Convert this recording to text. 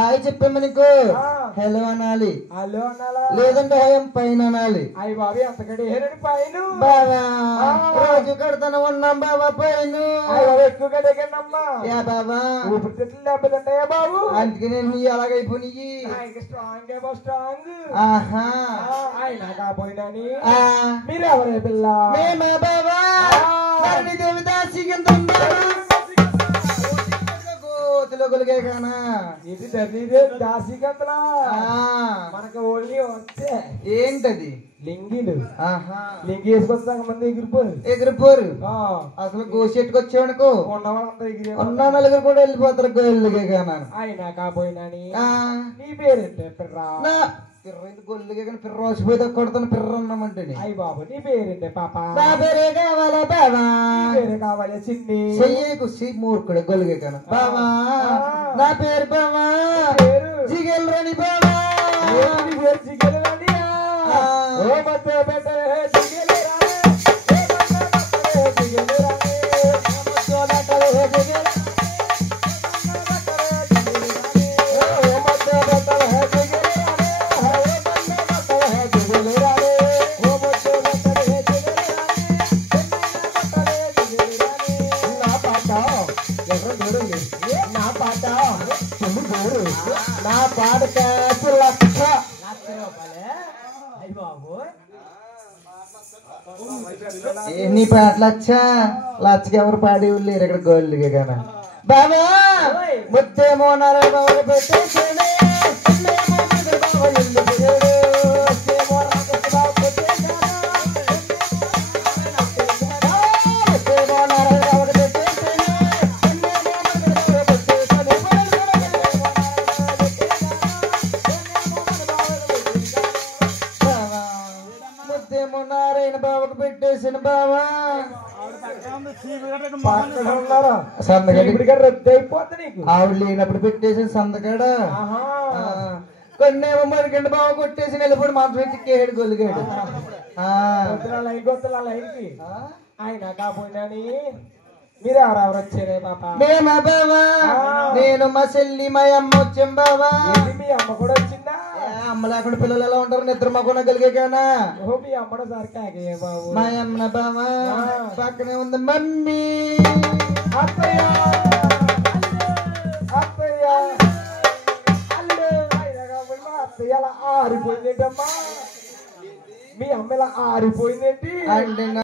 అయి చెప్పాము నీకు హలో అనాలి లేదంటే హయం పైన అనాలి అయ్యి బాబు ఎంతకంటే పైన బావా రోజు కడతాను ఉన్నాం బాబా పైన ఎక్కువగా దిగండమ్మా బాబా ఊపిరితిత్తులు దెబ్బతింటాయా బాబు అందుకే నేను అలాగైపోయి స్ట్రాంగ్ ఏమో స్ట్రాంగ్ ఆహా ఆయన కాపోయినా మీరెవరే పిల్ల మేమా బాబా దేవిదాసి దాసిగంతలా మనకు ఓన్లీ వస్తే ఏంటది లింగిలు లింగి వేసుకొస్తాక మంది ఎగిరిపోరు అసలు గోసెట్టుకు వచ్చావనుకో ఉన్న నలుగురు కూడా వెళ్ళిపోతారు గొల్లుగే కానా అయినా కాపోయినా నీ పేరేంటే పిర్రా గొల్లుగే కానీ పిర్ర వచ్చిపోతే కొడతాను పిర్ర అన్నామంటే అయ్యి బాబు నీ పేరేంటే పాప నా పేరే కావాలా బాబా పేరు కావాలి చిన్ని చెయ్యకు మూర్ఖుడు గొల్లుగే కానా బాబా నా పేరు బాబా జిగల్ రాని బాబా జిగల్ రాని ఓ మధ్య నా పాట లక్ష నీ పాట లక్షకి ఎవరు పాడి లేరు ఇక్కడ గోల్డ్గా కానీ బాబా ముద్దేమో నారాయణ పెట్టేసేనే నారాయణ బాబుకు పెట్టేసిన బావా ఆవిడ లేనప్పుడు పెట్టేసిన సందకాడ కొన్నేమో మరికండి బావ కొట్టేసి నిలబడి మాత్రం ఎత్తికేడు గొలిగాడు ఆయన కాపోయినా మీరు ఎవరెవరు వచ్చారే పాప మేమా బావా నేను మా చెల్లి మా అమ్మ వచ్చాం బావా మీ అమ్మ కూడా వచ్చిందా అమ్మ లేకుండా పిల్లలు ఎలా ఉంటారు నిద్ర మాకునగలిగే కానా మీ అమ్మడ సరికాగే బాబు మా అమ్మ బావా పక్కనే ఉంది మమ్మీ అత్తయ్య అత్తయ్య అత్తయ్య అలా ఆరిపోయిందేంటమ్మా మీ అమ్మ ఇలా ఆరిపోయిందేంటి అంటే